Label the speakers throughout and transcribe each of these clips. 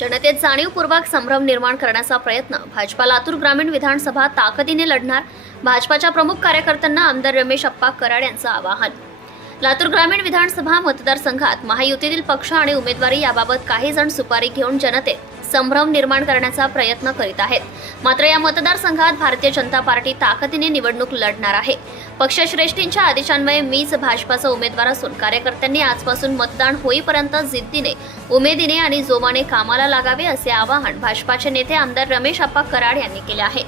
Speaker 1: जनतेत जाणीवपूर्वक संभ्रम निर्माण करण्याचा प्रयत्न. भाजपा लातूर ग्रामीण विधानसभा ताकदीने लढणार. भाजपाच्या प्रमुख कार्यकर्त्यांना आमदार रमेश अप्पा कराड यांचं आवाहन. लातूर ग्रामीण विधानसभा मतदारसंघात महायुतीतील पक्ष आणि उमेदवारी याबाबत काही जण सुपारी घेऊन जनतेत संभ्रम निर्माण करण्याचा प्रयत्न करीत आहेत. मात्र या मतदारसंघात भारतीय जनता पार्टी ताकदीने निवडणूक लढणार आहे. पक्षश्रेष्ठींच्या आदेशान्वये मीच भाजपाचा उमेदवार असून कार्यकर्त्यांनी आजपासून मतदान होईपर्यंत जिद्दीने उमेदीने आणि जोमाने कामाला लागावे असे आवाहन भाजपाचे नेते आमदार रमेश आप्पा कराड यांनी केले आहे.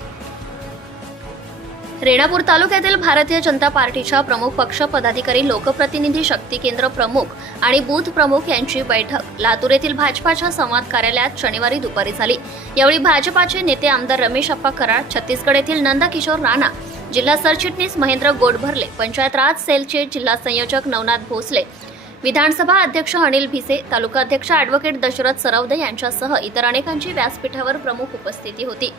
Speaker 1: रेणापूर तालुक्यातील भारतीय जनता पार्टीच्या प्रमुख पक्ष पदाधिकारी लोकप्रतिनिधी शक्ती केंद्र प्रमुख आणि बूथ प्रमुख यांची बैठक. लातूर येथील भाजपाच्या संवाद कार्यालयात शनिवारी दुपारी झाली. यावेळी भाजपाचे नेते आमदार रमेश अप्पा कराड छत्तीसगड येथील नंदकिशोर राणा जिल्हा सरचिटणीस महेंद्र गोडभरले पंचायत राज सेलचे जिल्हा संयोजक नवनाथ भोसले विधानसभा अध्यक्ष अनिल भिसे तालुका अध्यक्ष ॲडव्होकेट दशरथ सरवदे यांच्यासह इतर अनेकांची व्यासपीठावर प्रमुख उपस्थिती होती.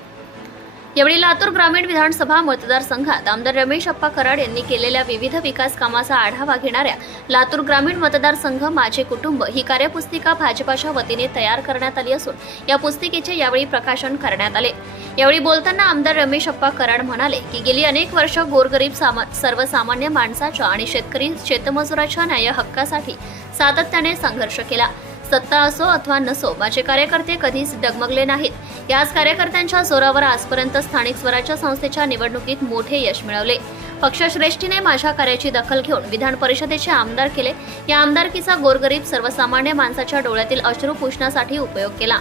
Speaker 1: यावेळी लातूर ग्रामीण विधानसभा मतदारसंघात आमदार रमेश अप्पा कराड यांनी केलेल्या विविध विकास कामाचा आढावा घेणाऱ्या लातूर ग्रामीण मतदारसंघ माझे कुटुंब ही कार्यपुस्तिका भाजपाच्या वतीने तयार करण्यात आली असून या पुस्तिकेचे यावेळी प्रकाशन करण्यात आले. यावेळी बोलताना आमदार रमेश अप्पा कराड म्हणाले की गेली अनेक वर्ष गोरगरीब सामा सर्वसामान्य माणसाच्या आणि शेतकरी शेतमजुराच्या न्याय हक्कासाठी सातत्याने संघर्ष केला. सत्ता असो अथवा नसो माझे कार्यकर्ते कधीच डगमगले नाहीत. याच कार्यकर्त्यांच्या जोरावर आजपर्यंत स्थानिक स्वराज्य संस्थेच्या निवडणुकीत मोठे यश मिळवले. पक्षश्रेष्ठीने माझ्या कार्याची दखल घेऊन विधान परिषदेचे आमदार केले. या आमदारकीचा गोरगरीब सर्वसामान्य माणसाच्या डोळ्यातील अश्रू पुसण्यासाठी उपयोग केला.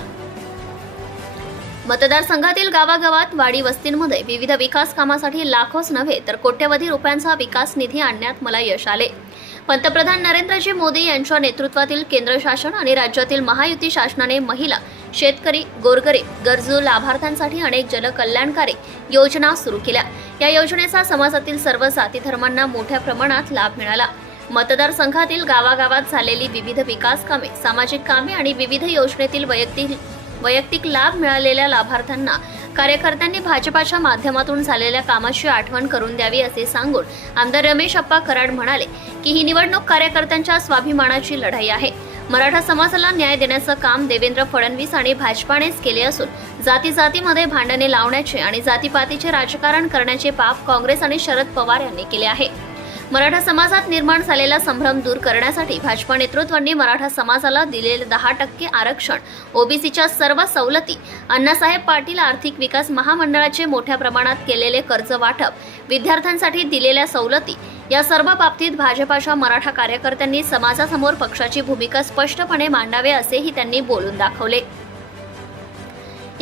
Speaker 1: मतदारसंघातील गावागावात वाडी वस्तींमध्ये विविध विकास कामासाठी लाखोच नव्हे तर कोट्यवधी रुपयांचा विकास निधी आणण्यात मला यश आले. पंतप्रधान नरेंद्रजी मोदी यांच्या नेतृत्वातील केंद्र शासन आणि राज्यातील महायुती शासनाने महिला शेतकरी गोरगरीब गरजू लाभार्थ्यांसाठी अनेक जनकल्याणकारी योजना सुरू केल्या. या योजनेचा समाजातील सर्व जाती धर्मांना मोठ्या प्रमाणात लाभ मिळाला. मतदारसंघातील गावागावात झालेली विविध विकास कामे सामाजिक कामे आणि विविध योजनेतील वैयक्तिक वैयक्तिक लाभ मिळालेल्या लाभार्थ्यांना कार्यकर्त्यांनी भाजपाच्या माध्यमातून झालेल्या कामाची आठवण करून द्यावी असे सांगून आमदार रमेश अप्पा कराड म्हणाले की ही निवडणूक कार्यकर्त्यांच्या स्वाभिमानाची लढाई आहे. मराठा समाजाला न्याय देण्याचं काम देवेंद्र फडणवीस आणि भाजपानेच केले असून जाती जातीमध्ये भांडणे लावण्याचे आणि जातीपातीचे राजकारण करण्याचे पाप काँग्रेस आणि शरद पवार यांनी केले आहे. मराठा समाजात निर्माण झालेला संभ्रम दूर करण्यासाठी भाजपा नेतृत्वांनी मराठा समाजाला दिलेले दहा टक्के आरक्षण ओबीसीच्या सर्व सवलती अण्णासाहेब पाटील आर्थिक विकास महामंडळाचे मोठ्या प्रमाणात केलेले कर्ज वाटप विद्यार्थ्यांसाठी दिलेल्या सवलती या सर्व बाबतीत भाजपाच्या मराठा कार्यकर्त्यांनी समाजासमोर पक्षाची भूमिका स्पष्टपणे मांडावे असेही त्यांनी बोलून दाखवले.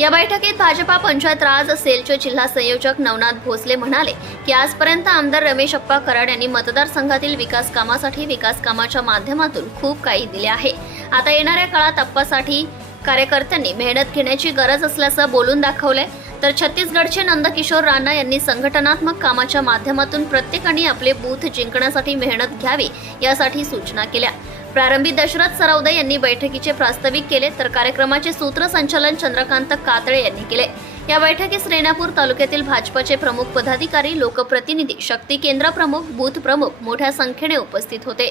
Speaker 1: या बैठकीत भाजपा पंचायत राज सेलचे जिल्हा संयोजक नवनाथ भोसले म्हणाले की आजपर्यंत आमदार रमेश अप्पा कराड यांनी मतदारसंघातील विकास कामासाठी विकास कामाच्या माध्यमातून खूप काही दिले आहे. आता येणाऱ्या काळात अप्पासाठी कार्यकर्त्यांनी मेहनत घेण्याची गरज असल्याचं बोलून दाखवलंय. तर छत्तीसगडचे नंदकिशोर राणा यांनी संघटनात्मक कामाच्या माध्यमातून प्रत्येकाने आपले बूथ जिंकण्यासाठी मेहनत घ्यावी यासाठी सूचना केल्या. प्रारंभी दशरथ सरावदे यांनी बैठकीचे प्रास्ताविक केले तर कार्यक्रमाचे सूत्रसंचालन चंद्रकांत कातळे यांनी केले. या बैठकीस रेणापूर तालुक्यातील भाजपचे प्रमुख पदाधिकारी लोकप्रतिनिधी शक्ती केंद्र प्रमुख बूथ प्रमुख मोठ्या संख्येने उपस्थित होते.